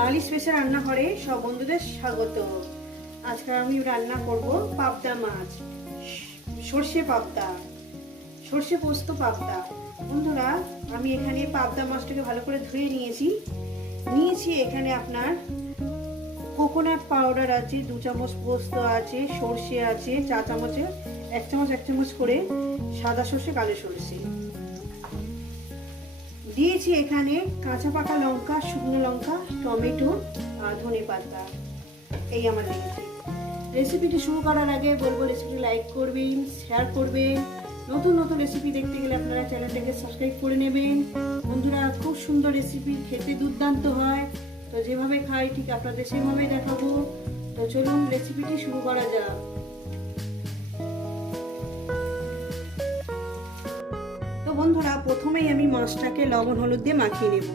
বাঙালি special রান্নাঘরে সব বন্ধুদের স্বাগত। আজকে আমি রান্না করব পাবদা মাছ। সর্ষে পাবদা। সর্ষে পোস্ত পাবদা। বন্ধুরা, আমি এখানে পাবদা মাছটাকে ভালো করে ধুয়ে নিয়েছি। নিয়েছি এখানে আপনার কোকোনাট পাউডার আছে, দু চামচ পোস্ত আছে, সর্ষে আছে, চা চামচে, এক চামচ এক চামচ করে সাদা সর্ষে, কালো সর্ষে। দিয়েছি এখানে কাঁচা পাকা লঙ্কা, শুকনো লঙ্কা টমেটো আর ধনে পাতা। এই আমার লেগেছে রেসিপিটি শুরু করার আগে বলব রেসিপি লাইক করবেন শেয়ার করবেন। নতুন নতুন রেসিপি দেখতে গেলে আপনারা চ্যানেলটাকে সাবস্ক্রাইব করে নেবেন। বন্ধুরা, খুব সুন্দর রেসিপি খেতে দুর্দান্ত হয়। তো যেভাবে খাই, ঠিক আপনাদের সেভাবে দেখাবো। তো চলুন রেসিপিটি শুরু করা যাক। তো বন্ধুরা, প্রথমেই আমি মাছটাকে লবণ, হলুদ দিয়ে মাখিয়ে নেব।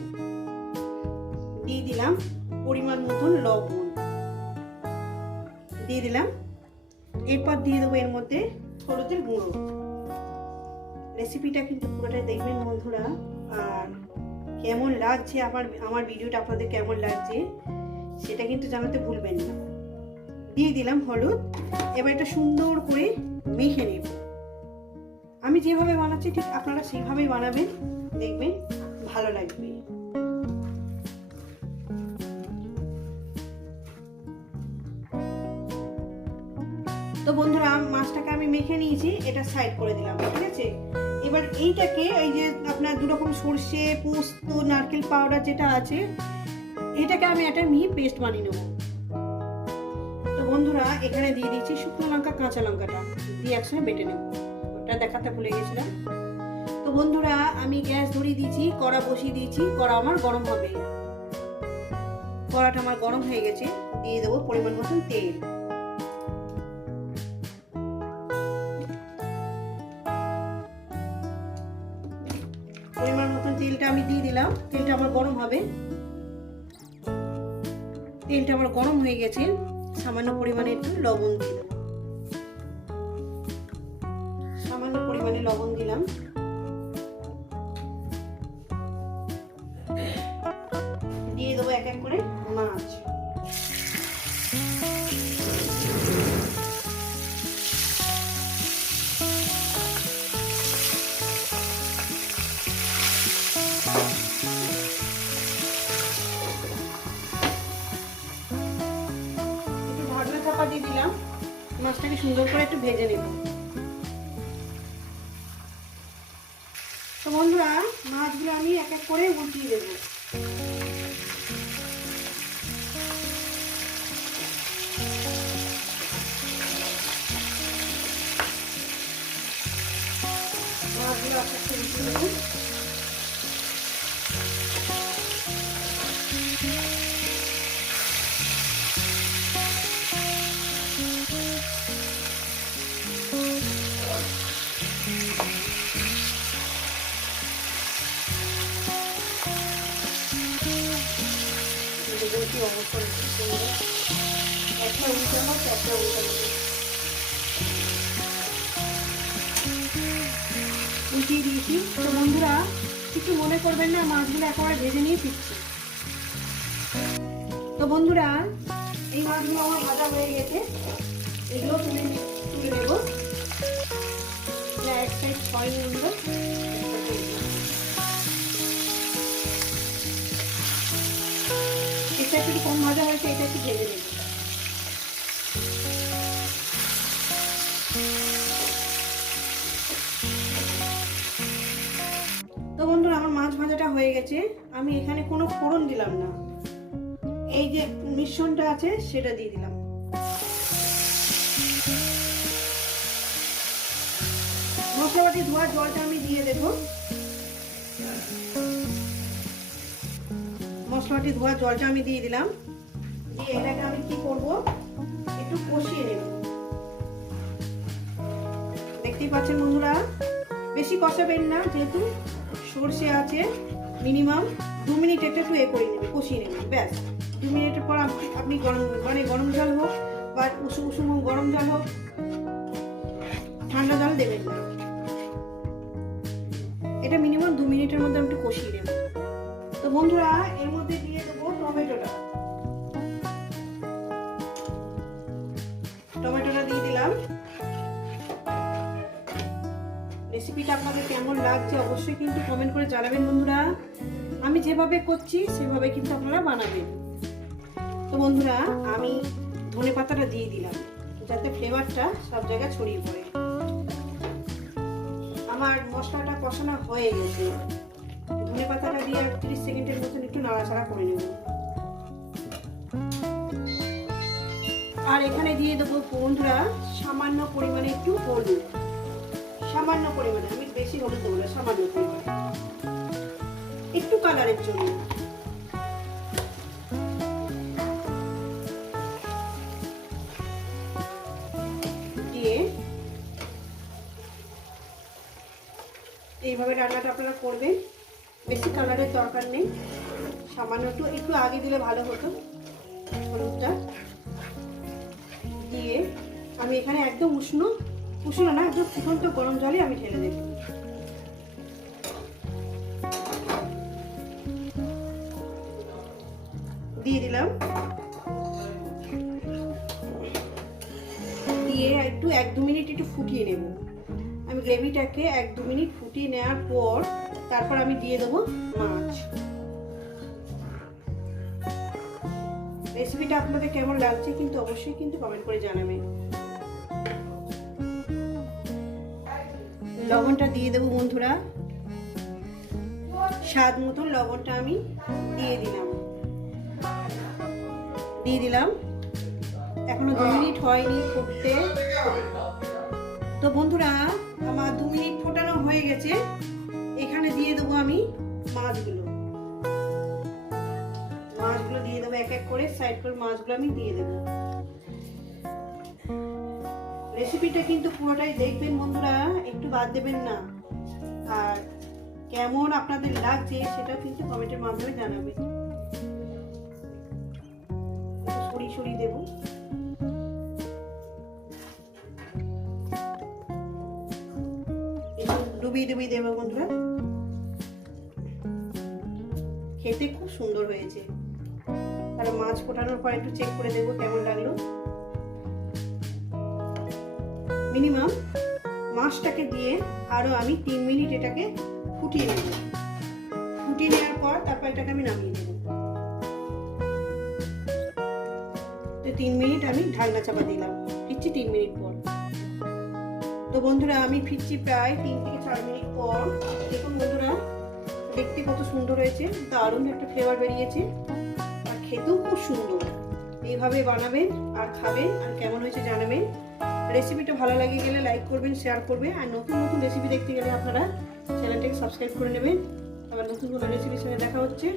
দিলাম পরিমাণ মতন লবণ। দিয়ে দিলাম। এরপর দিয়ে দেবো এর মধ্যে হলুদের গুঁড়ো। রেসিপিটা কিন্তু পুরোটাই দেখবেন বন্ধুরা। আর কেমন লাগছে আমার আমার ভিডিওটা, আপনাদের কেমন লাগছে সেটা কিন্তু জানাতে ভুলবেন না। দিয়ে দিলাম হলুদ। এবার এটা সুন্দর করে মেখে নেব। আমি যেভাবে বানাচ্ছি ঠিক আপনারা সেইভাবেই বানাবেন। দেখবেন ভালো লাগবে। তো বন্ধুরা, মাছটাকে আমি মেখে নিয়েছি, এটা সাইড করে দিলাম, ঠিক আছে? এবার এইটাকে, এই যে আপনার দু রকম সর্ষে, পোস্ত, নারকেল পাউডার যেটা আছে, এটাকে আমি একটা মিহি পেস্ট বানিয়ে নেব। তো বন্ধুরা, এখানে দিয়ে দিচ্ছি শুকনো লঙ্কা, কাঁচা লঙ্কাটা, দিয়ে একসঙ্গে বেটে নেব। ওটা দেখাতে ভুলে গেছিলাম। তো বন্ধুরা, আমি গ্যাস ধরিয়ে দিয়েছি, কড়া বসিয়ে দিয়েছি, কড়া আমার গরম হবে। কড়াটা আমার গরম হয়ে গেছে, দিয়ে দেবো পরিমাণ মতন তেল। তেলটা আমি দিয়ে দিলাম। তেলটা আমার গরম হবে। তেলটা আমার গরম হয়ে গেছে। সামান্য পরিমাণে একটু লবণ দিলাম। সামান্য পরিমাণে লবণ দিলাম। সুন্দর করে একটু ভেজে নেব। তো বন্ধুরা, মাছগুলো আমি এক এক করে উল্টিয়ে দেবো। মাছগুলো এক এক কি অবস্থা হচ্ছে। একটা উল্টে মাছ, একটা উল্টে উল্টিয়ে দিয়েছি। তো বন্ধুরা, কিছু মনে করবেন না, মাছগুলো একেবারে ভেজে নিয়ে ফিরছি। তো বন্ধুরা, এই মাছগুলো আমার ভাজা হয়ে গেছে। এগুলো তুলে তুলে নেব। এক সাইড ছয় বন্ধু তো বন্ধুরা, আমার মাছ ভাজাটা হয়ে গেছে। আমি এখানে কোনো ফোড়ন দিলাম না। এই যে মিশ্রণটা আছে, সেটা দিয়ে দিলাম। মশলাপাতি ধোয়ার জলটা আমি দিয়ে দেব। মশলাটি ধোয়ার জলটা আমি দিয়ে দিলাম। দিয়ে এটাকে আমি কি করব? একটু কষিয়ে নেব। দেখতেই পাচ্ছেন বন্ধুরা? বেশি কষাবেন না, যেহেতু সর্ষে আছে মিনিমাম দু মিনিট একটু একটু এ করে নেবে, কষিয়ে নেবে, ব্যাস। দু মিনিটের পর আপনি গরম মানে গরম জল হোক বা উষু উষুম গরম জল হোক, ঠান্ডা জল দেবেন না। এটা মিনিমাম দু মিনিটের মধ্যে আমি একটু কষিয়ে নেব। তো বন্ধুরা, এর মধ্যে দিয়ে দেবো টমেটোটা। টমেটোটা দিয়ে দিলাম। লাগছে অবশ্যই কিন্তু কমেন্ট করে জানাবেন বন্ধুরা। আমি যেভাবে করছি, সেভাবে কিন্তু আপনারা বানাবেন। তো বন্ধুরা, আমি ধনে পাতাটা দিয়ে দিলাম, যাতে ফ্লেভারটা সব জায়গায় ছড়িয়ে পড়ে। আমার মশলাটা কষানো হয়ে গেছে। ধনে পাতাটা দিয়ে আর তিরিশ সেকেন্ডের মতন একটু নাড়াচাড়া করে নেব। আর এখানে দিয়ে দেবো বন্ধুরা, সামান্য পরিমাণে একটু হলুদ। সামান্য পরিমাণে, আমি বেশি হলুদ দেবো না, সামান্য পরিমাণে। একটু কালারের জন্য। দিয়ে এইভাবে রান্নাটা আপনারা করবেন। বেশি কালারের দরকার নেই। সামান্য একটু একটু আগে দিলে ভালো হতো হলুদটা। দিয়ে আমি এখানে একদম উষ্ণ উষ্ণ না, একদম ফুটন্ত গরম জলে আমি ঢেলে দেব। দিয়ে দিলাম। দিয়ে একটু, এক দু মিনিট একটু ফুটিয়ে নেব। আমি গ্রেভিটাকে এক দু মিনিট ফুটিয়ে নেওয়ার পর তারপর আমি দিয়ে দেবো মাছ। রেসিপিটা আপনাদের কেমন লাগছে কিন্তু অবশ্যই কিন্তু কমেন্ট করে জানাবেন। লবণটা দিয়ে দেবো বন্ধুরা। স্বাদ মতন লবণটা আমি দিয়ে দিলাম। দিয়ে দিলাম। এখনও দু মিনিট হয়নি ফুটতে। তো বন্ধুরা, আমার দু মিনিট ফোটানো হয়ে গেছে। এখানে দিয়ে দেবো আমি মাছগুলো। মাছগুলো দিয়ে দেবো এক এক করে। সাইড করে মাছগুলো আমি দিয়ে দেবো। রেসিপিটা কিন্তু পুরোটাই দেখবেন বন্ধুরা, একটু বাদ দেবেন না। আর কেমন আপনাদের লাগছে সেটা কিন্তু কমেন্টের মাধ্যমে জানাবেন। সরি সরি দেবো। ডুবিয়ে ডুবিয়ে দেবো বন্ধুরা। খেতে খুব সুন্দর হয়েছে। আর মাছ ফোটানোর পর একটু চেক করে দেবো কেমন লাগল। মিনিমাম মাছটাকে দিয়ে আরও আমি তিন মিনিট এটাকে ফুটিয়ে নেব। ফুটিয়ে নেওয়ার পর তারপর এটাকে আমি নামিয়ে দেবো তো তিন মিনিট আমি ঢাকনা চাপা দিলাম। ফিরছি তিন মিনিট পর। তো বন্ধুরা, আমি ফিরছি প্রায় তিন থেকে চার মিনিট পর। দেখুন বন্ধুরা, দেখতে কত সুন্দর হয়েছে। দারুণ একটা ফ্লেভার বেরিয়েছে। আর খেতেও খুব সুন্দর। এইভাবে বানাবেন আর খাবেন আর কেমন হয়েছে জানাবেন। রেসিপিটা ভালো লাগে গেলে লাইক করবেন শেয়ার করবেন আর নতুন নতুন রেসিপি দেখতে গেলে আপনারা চ্যানেলটাকে সাবস্ক্রাইব করে নেবেন। আবার নতুন কোনো রেসিপির সঙ্গে দেখা হচ্ছে।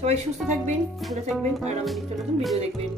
সবাই সুস্থ থাকবেন, ভালো থাকবেন আর আমার নিত্য নতুন ভিডিও দেখবেন।